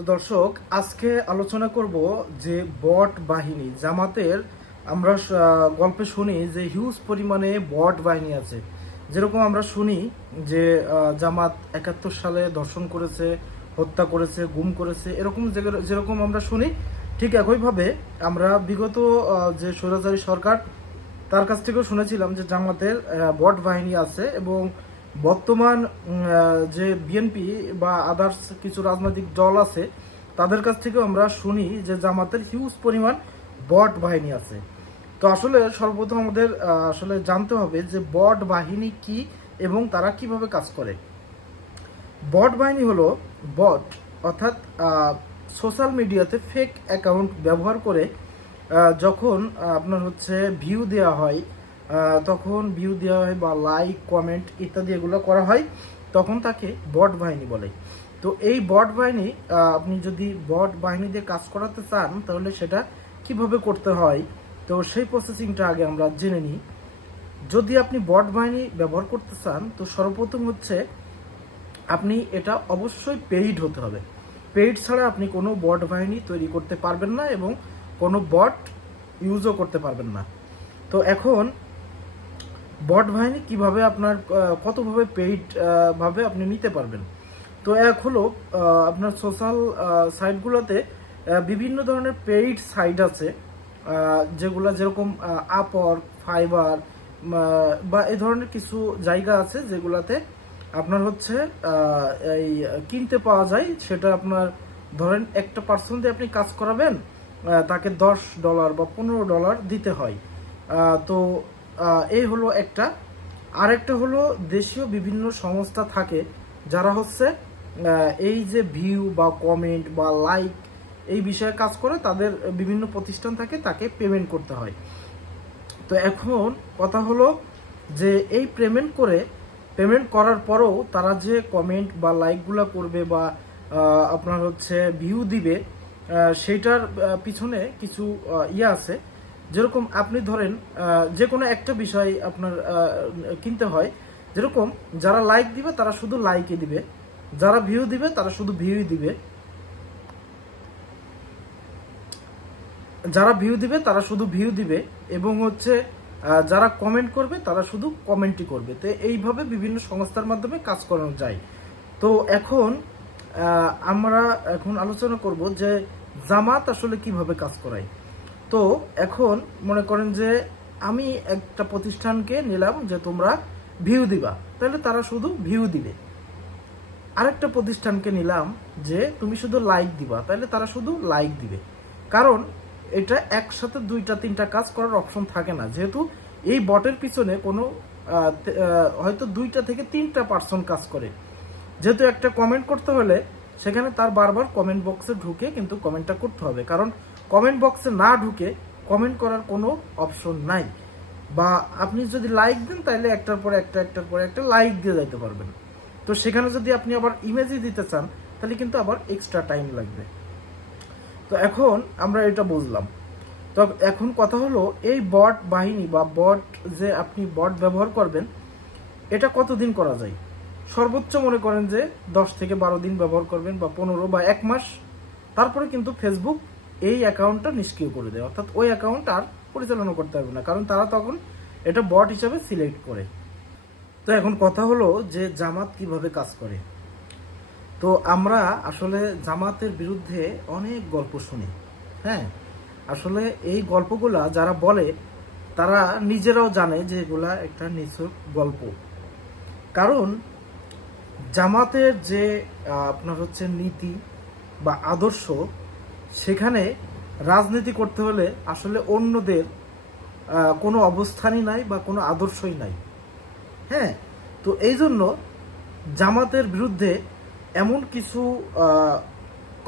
তো দর্শক, আজকে আলোচনা করব যে বট বাহিনী জামাতের। আমরা গল্পে শুনি যে হিউজ পরিমাণে বট বাহিনী আছে। যেরকম আমরা শুনি যে জামাত 71 সালে ধর্ষণ করেছে, হত্যা করেছে, গুম করেছে, এরকম যেরকম আমরা শুনি, ঠিক একইভাবে আমরা বিগত যে স্বৈরাচারী সরকার তার কাছ থেকেও শুনেছিলাম যে জামাতের বট বাহিনী আছে। এবং বর্তমান যে বিএনপি বা আদার্স কিছু রাজনৈতিক দল আছে তাদের কাছ থেকেও আমরা শুনি যে জামাতের হিউজ পরিমাণ বট বাহিনী আছে। তো আসলে সর্বপ্রথম আমাদের আসলে জানতে হবে যে বট বাহিনী কি এবং তারা কিভাবে কাজ করে। বট বাহিনী হলো বট, অর্থাৎ সোশ্যাল মিডিয়াতে ফেক অ্যাকাউন্ট ব্যবহার করে যখন আপনার হচ্ছে ভিউ দেওয়া হয়, বা লাইক কমেন্ট ইত্যাদি এগুলো করা হয়, তখন তাকে বট বাহিনী বলে। তো এই বট বাহিনী, আপনি যদি বট বাহিনী দিয়ে কাজ করাতে চান তাহলে সেটা কিভাবে করতে হয়, তো সেই প্রসেসিংটা আগে আমরা জেনে নিই। যদি আপনি বট বাহিনী ব্যবহার করতে চান তো সর্বপ্রথম হচ্ছে আপনি এটা অবশ্যই পেইড হতে হবে। পেইড ছাড়া আপনি কোনো বট বাহিনী তৈরি করতে পারবেন না এবং কোনো বট ইউজও করতে পারবেন না। তো এখন বট বাহিনী কিভাবে আপনার কতভাবে পেইড ভাবে আপনি নিতে পারবেন। তো এক হলো আপনার সোশ্যাল সাইটগুলোতে বিভিন্ন ধরনের পেইড সাইট আছে, যেরকম আপওয়ার্ক, ফাইবার বা এই ধরনের কিছু জায়গা আছে যেগুলাতে আপনার হচ্ছে এই কিনতে পাওয়া যায়। সেটা আপনার ধরেন একটা পার্সন দিয়ে আপনি কাজ করাবেন, তাকে $10 বা $15 দিতে হয়। তো এই হলো একটা। আরেকটা হলো দেশীয় বিভিন্ন সংস্থা থাকে যারা হচ্ছে এই যে ভিউ বা কমেন্ট বা লাইক এই বিষয়ে কাজ করে, তাদের বিভিন্ন প্রতিষ্ঠান থাকে, তাকে পেমেন্ট করতে হয়। তো এখন কথা হলো যে এই পেমেন্ট করার পরেও তারা যে কমেন্ট বা লাইকগুলো করবে বা আপনার হচ্ছে ভিউ দিবে, সেইটার পিছনে কিছু আছে। যেরকম আপনি ধরেন যে কোনো একটা বিষয় আপনার কিনতে হয়, যেরকম যারা লাইক দিবে তারা শুধু লাইকই দিবে, যারা ভিউ দিবে তারা শুধু ভিউই দিবে, যারা ভিউ দিবে তারা শুধু ভিউ দিবে, এবং হচ্ছে যারা কমেন্ট করবে তারা শুধু কমেন্টই করবে। তো এইভাবে বিভিন্ন সংস্থার মাধ্যমে কাজ করানো যায়। তো আমরা এখন আলোচনা করব যে জামাত আসলে কিভাবে কাজ করায়। তো এখন মনে করেন যে আমি একটা প্রতিষ্ঠানকে নিলাম যে তোমরা ভিউ দিবা, তাহলে তারা শুধু ভিউ দিবে। আরেকটা প্রতিষ্ঠানকে নিলাম যে তুমি শুধু লাইক দিবা, তাহলে তারা শুধু লাইক দিবে। কারণ এটা একসাথে 2-3টা কাজ করার অপশন থাকে না, যেহেতু এই বটের পিছনে কোনো হয়তো 2টা থেকে 3টা পার্সন কাজ করে। যেহেতু একটা কমেন্ট করতে হলে সেখানে তার বারবার কমেন্ট বক্সে ঢুকে কিন্তু কমেন্টটা করতে হবে, কারণ কমেন্ট বক্সে না ঢুকে কমেন্ট করার কোনো অপশন নাই। বা আপনি যদি লাইক দেন তাহলে একটার পর একটা লাইক দিয়ে যাইতে পারবেন। তো সেখানে যদি আপনি আবার ইমেজই দিতে চান তাহলে কিন্তু আবার এক্সট্রা টাইম লাগবে। তো এখন আমরা এটা বুঝলাম। তো এখন কথা হলো এই বট বাহিনী বা বট যে আপনি বট ব্যবহার করবেন, এটা কতদিন করা যায়। সর্বোচ্চ মনে করেন যে 10 থেকে 12 দিন ব্যবহার করবেন, বা 15 বা 1 মাস। তারপরে কিন্তু ফেসবুক এই অ্যাকাউন্টটা নিষ্ক্রিয় করে দেয়, অর্থাৎ ওই অ্যাকাউন্ট আর পরিচালনা করতে পারবে না, কারণ তারা তখন এটা বট হিসাবে সিলেক্ট করে। তো এখন কথা হলো যে জামাত কিভাবে কাজ করে। তো আমরা আসলে জামাতের বিরুদ্ধে অনেক গল্প শুনি। হ্যাঁ, আসলে এই গল্পগুলা যারা বলে তারা নিজেরাও জানে যে এগুলা একটা নিছক গল্প। কারণ জামাতের যে আপনার হচ্ছে নীতি বা আদর্শ, সেখানে রাজনীতি করতে হলে আসলে অন্যদের কোনো অবস্থানই নাই বা কোনো আদর্শই নাই। হ্যাঁ, তো এই জন্য জামাতের বিরুদ্ধে এমন কিছু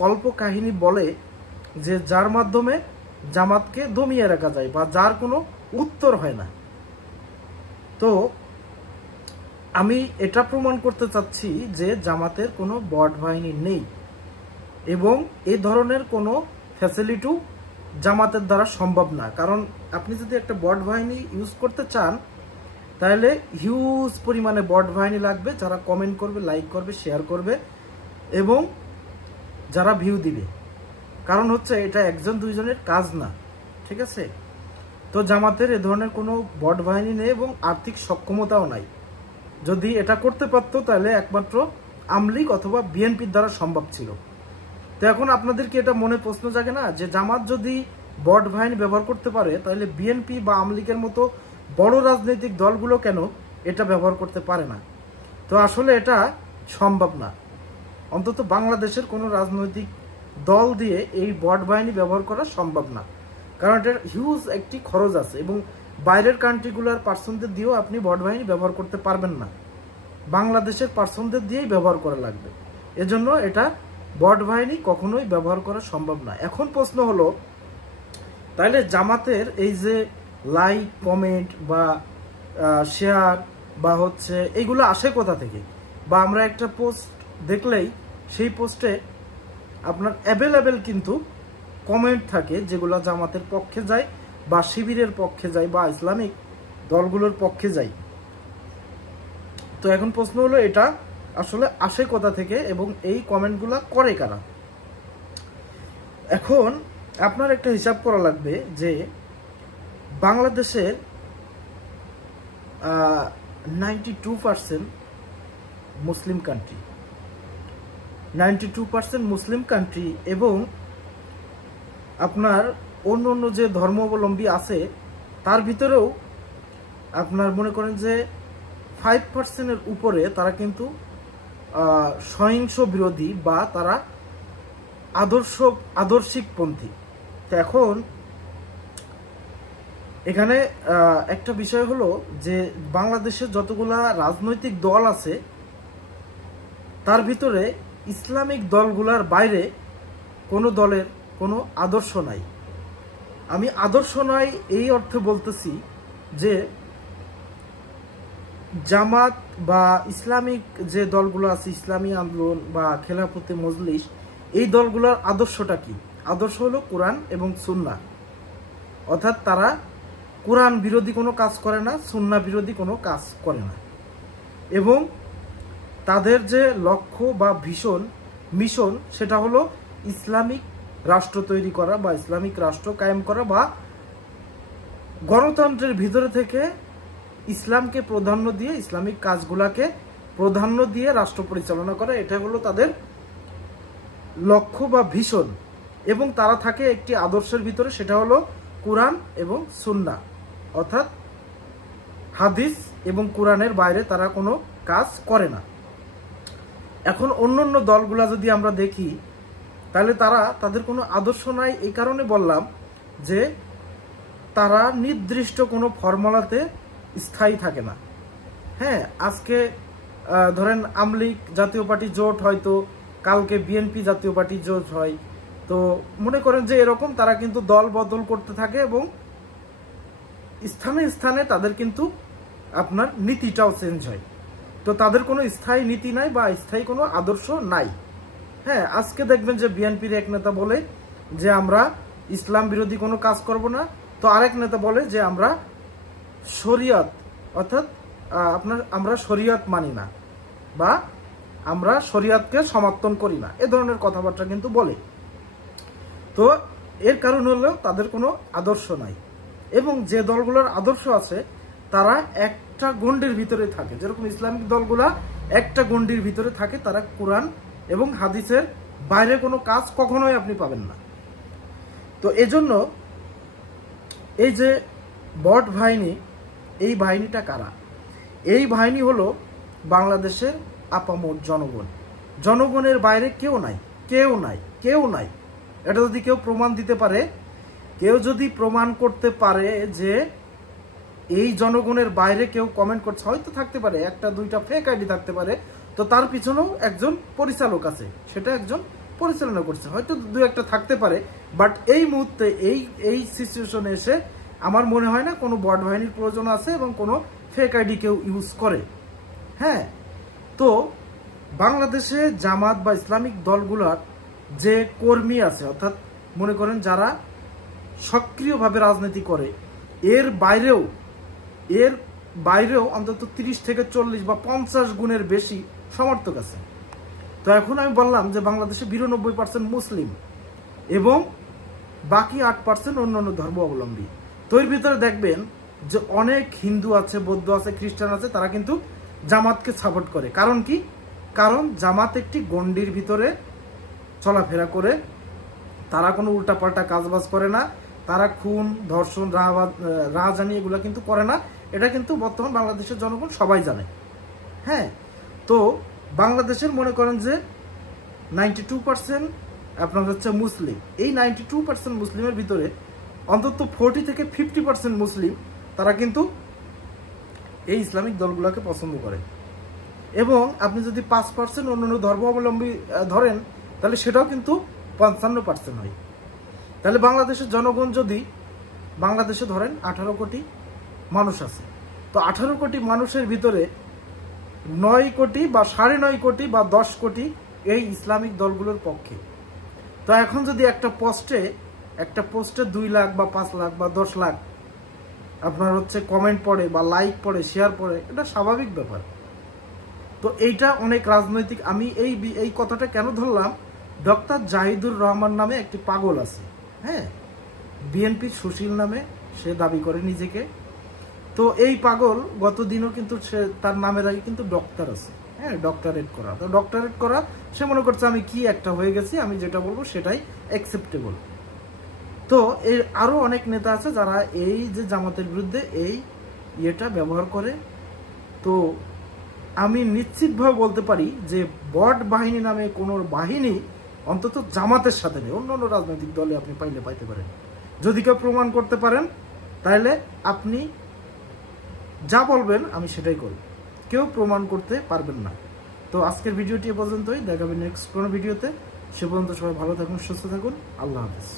কল্পকাহিনী বলে যে যার মাধ্যমে জামাতকে দমিয়ে রাখা যায় বা যার কোনো উত্তর হয় না। তো আমি এটা প্রমাণ করতে চাচ্ছি যে জামাতের কোনো বট বাহিনী নেই এবং এই ধরনের কোনো ফ্যাসিলিটিও জামাতের দ্বারা সম্ভব না। কারণ আপনি যদি একটা বট বাহিনী ইউজ করতে চান তাহলে হিউজ পরিমাণে বট বাহিনী লাগবে, যারা কমেন্ট করবে, লাইক করবে, শেয়ার করবে এবং যারা ভিউ দিবে। কারণ হচ্ছে এটা একজন দুইজনের কাজ না, ঠিক আছে? তো জামাতের এ ধরনের কোনো বট বাহিনী নেই এবং আর্থিক সক্ষমতাও নাই। যদি এটা করতে পারতো তাহলে একমাত্র আমলিগ অথবা বিএনপির দ্বারা সম্ভব ছিল। তো এখন আপনাদের কি এটা মনে প্রশ্ন জাগে না যে জামাত যদি বট বাহিনী ব্যবহার করতে পারে তাহলে বিএনপি বা আমলিগের মতো বড় রাজনৈতিক দলগুলো কেন এটা ব্যবহার করতে পারে না? তো আসলে এটা সম্ভব না। অন্তত বাংলাদেশের কোনো রাজনৈতিক দল দিয়ে এই বট বাহিনী ব্যবহার করা সম্ভব না, কারণ এটার হিউজ একটি খরচ আছে এবং বাইরের কান্ট্রিগুলোর পার্সনদের দিয়েও আপনি বট বাহিনী ব্যবহার করতে পারবেন না, বাংলাদেশের পার্সনদের দিয়েই ব্যবহার করা লাগবে। এজন্য এটা বট বাহিনী কখনোই ব্যবহার করা সম্ভব না। এখন প্রশ্ন হলো, তাহলে জামাতের এই যে লাইক, কমেন্ট বা শেয়ার বা হচ্ছে এইগুলো আসে কোথা থেকে? বা আমরা একটা পোস্ট দেখলেই সেই পোস্টে আপনার অ্যাভেলেবেল কিন্তু কমেন্ট থাকে যেগুলো জামাতের পক্ষে যায় বা শিবিরের পক্ষে যায় বা ইসলামিক দলগুলোর পক্ষে যায়। তো এখন প্রশ্ন হলো এটা আসলে আসে কোথা থেকে এবং এই কমেন্টগুলো করে কারা? এখন আপনার একটা হিসাব করা লাগবে যে বাংলাদেশের 92% মুসলিম কান্ট্রি, 92% মুসলিম কান্ট্রি এবং আপনার অন্য অন্য যে ধর্মাবলম্বী আছে তার ভিতরেও আপনার মনে করেন যে 5%-এর উপরে তারা কিন্তু সহিংস বিরোধী বা তারা আদর্শিকপন্থী। তো এখন এখানে একটা বিষয় হলো যে বাংলাদেশের যতগুলা রাজনৈতিক দল আছে তার ভিতরে ইসলামিক দলগুলোর বাইরে কোনো দলের কোনো আদর্শ নাই। আমি আদর্শ নাই এই অর্থে বলতেছি যে জামাত বা ইসলামিক যে দলগুলো আছে, ইসলামী আন্দোলন বা খেলাফতে মজলিস, এই দলগুলোর আদর্শটা কি? আদর্শ হলো কোরআন এবং সুন্নাহ, অর্থাৎ তারা কোরআন বিরোধী কোনো কাজ করে না, সুন্নাহ বিরোধী কোনো কাজ করে না এবং তাদের যে লক্ষ্য বা মিশন সেটা হলো ইসলামিক রাষ্ট্র তৈরি করা বা ইসলামিক রাষ্ট্র কায়েম করা বা গণতন্ত্রের ভিতরে থেকে ইসলামকে প্রাধান্য দিয়ে, ইসলামিক কাজগুলাকে প্রাধান্য দিয়ে রাষ্ট্র পরিচালনা করা। এটা হলো তাদের লক্ষ্য বা ভিশন এবং তারা থাকে একটি আদর্শের ভিতরে, সেটা হলো কোরআন এবং সুন্নাহ, অর্থাৎ হাদিস এবং কোরআনের বাইরে তারা কোনো কাজ করে না। এখন অন্যান্য দলগুলা যদি আমরা দেখি তাহলে তাদের কোনো আদর্শ নাই। এই কারণে বললাম যে তারা নির্দিষ্ট কোনো ফর্মুলাতে স্থায়ী থাকে না। হ্যাঁ, আজকে ধরেন আমলিগ জাতীয় পার্টি জোট, হয়তো কালকে বিএনপি জাতীয় পার্টি জোট হয়। তো মনে করেন যে এরকম তারা কিন্তু দল বদল করতে থাকে এবং স্থানে স্থানে তাদের কিন্তু আপনার নীতিটাও চেঞ্জ হয়। তো তাদের কোনো স্থায়ী নীতি নাই বা স্থায়ী কোনো আদর্শ নাই। হ্যাঁ, আজকে দেখবেন যে বিএনপির এক নেতা বলে যে আমরা ইসলাম বিরোধী কোনো কাজ করব না, তো আরেক নেতা বলে যে আমরা শরিয়ত, অর্থাৎ আমরা শরিয়ত মানি না বা আমরা শরিয়তকে সমর্থন করি না, এ ধরনের কথাবার্তা কিন্তু বলে। তো এর কারণ হলো তাদের কোনো আদর্শ নাই এবং যে দলগুলোর আদর্শ আছে তারা একটা গণ্ডির ভিতরে থাকে। যেরকম ইসলামিক দলগুলা একটা গণ্ডির ভিতরে থাকে, তারা কোরআন এবং হাদিসের বাইরে কোনো কাজ কখনোই আপনি পাবেন না। তো এজন্য এই যে বট বাহিনী, এই বাহিনীটা কারা? এই বাহিনী হলো বাংলাদেশের আপামর জনগণের বাইরে কেউ নাই। এটা যদি কেউ প্রমাণ দিতে পারে, কেউ যদি প্রমাণ করতে পারে যে এই জনগণের বাইরে কেউ কমেন্ট করছে, হয়তো থাকতে পারে একটা দুইটা ফেক আইডি থাকতে পারে, তো তার পিছনেও একজন পরিচালক আছে, সেটা একজন পরিচালনা করছে, হয়তো দু একটা থাকতে পারে। বাট এই মুহূর্তে এই সিচুয়েশনে এসে আমার মনে হয় না কোনো বট বাহিনীর প্রয়োজন আছে এবং কোনো ফেক আইডি কেউ ইউজ করে। হ্যাঁ, তো বাংলাদেশে জামাত বা ইসলামিক দলগুলোর যে কর্মী আছে, অর্থাৎ মনে করেন যারা সক্রিয়ভাবে রাজনীতি করে, এর বাইরেও অন্তত 30 থেকে 40 বা 50 গুণের বেশি সমর্থক আছে। তো এখন আমি বললাম যে বাংলাদেশে 92% মুসলিম এবং বাকি 8% অন্যান্য ধর্ম অবলম্বী। তো এর ভিতরে দেখবেন যে অনেক হিন্দু আছে, বৌদ্ধ আছে, খ্রিস্টান আছে, তারা কিন্তু জামাতকে সাপোর্ট করে। কারণ কি? কারণ জামাত একটি গণ্ডির ভিতরে চলাফেরা করে, তারা কোনো উল্টাপাল্টা কাজবাজ করে না, তারা খুন, ধর্ষণ, রাহাজানি এগুলো কিন্তু করে না। এটা কিন্তু বর্তমান বাংলাদেশের জনগণ সবাই জানে। হ্যাঁ, তো বাংলাদেশের মনে করেন যে 92% আপনার হচ্ছে মুসলিম। এই 92% মুসলিমের ভিতরে অন্তত 40 থেকে 50% মুসলিম তারা কিন্তু এই ইসলামিক দলগুলোকে পছন্দ করে। এবং আপনি যদি 5% অন্যান্য ধর্মাবলম্বী ধরেন তাহলে সেটাও কিন্তু 55% হয়। তাহলে বাংলাদেশের জনগণ যদি, বাংলাদেশে ধরেন 18 কোটি মানুষ আছে, তো 18 কোটি মানুষের ভিতরে 9 কোটি বা 9.5 কোটি বা 10 কোটি এই ইসলামিক দলগুলোর পক্ষে। তো এখন যদি একটা পোস্টে 2 লাখ বা 5 লাখ বা 10 লাখ আপনার হচ্ছে কমেন্ট পড়ে বা লাইক পড়ে, শেয়ার পড়ে, এটা স্বাভাবিক ব্যাপার। তো এইটা অনেক রাজনৈতিক। আমি এই কথাটা কেন ধরলাম, ডক্টর জাহিদুর রহমান নামে একটি পাগল আছে, হ্যাঁ, বিএনপির সুশীল নামে সে দাবি করে নিজেকে। তো এই পাগল গত দিনও কিন্তু সে তার নামের আগে কিন্তু ডক্টর আছে, হ্যাঁ, ডক্টরেট করা। তো ডক্টরেট করা সে মনে করছে আমি কি একটা হয়ে গেছি, আমি যেটা বলবো সেটাই অ্যাকসেপ্টেবল। তো এর আরো অনেক নেতা আছে যারা এই যে জামাতের বিরুদ্ধে এই ইয়েটা ব্যবহার করে। তো আমি নিশ্চিতভাবে বলতে পারি যে বট বাহিনী নামে কোনো বাহিনী অন্তত জামাতের সাথে নেই। অন্য অন্য রাজনৈতিক দলে আপনি পাইতে পারেন, যদি কেউ প্রমাণ করতে পারেন তাহলে আপনি যা বলবেন আমি সেটাই করব, কেউ প্রমাণ করতে পারবেন না। তো আজকের ভিডিওটি এ পর্যন্তই, দেখাবেন নেক্সট কোনো ভিডিওতে। সে পর্যন্ত সবাই ভালো থাকুন, সুস্থ থাকুন, আল্লাহ হাফেজ।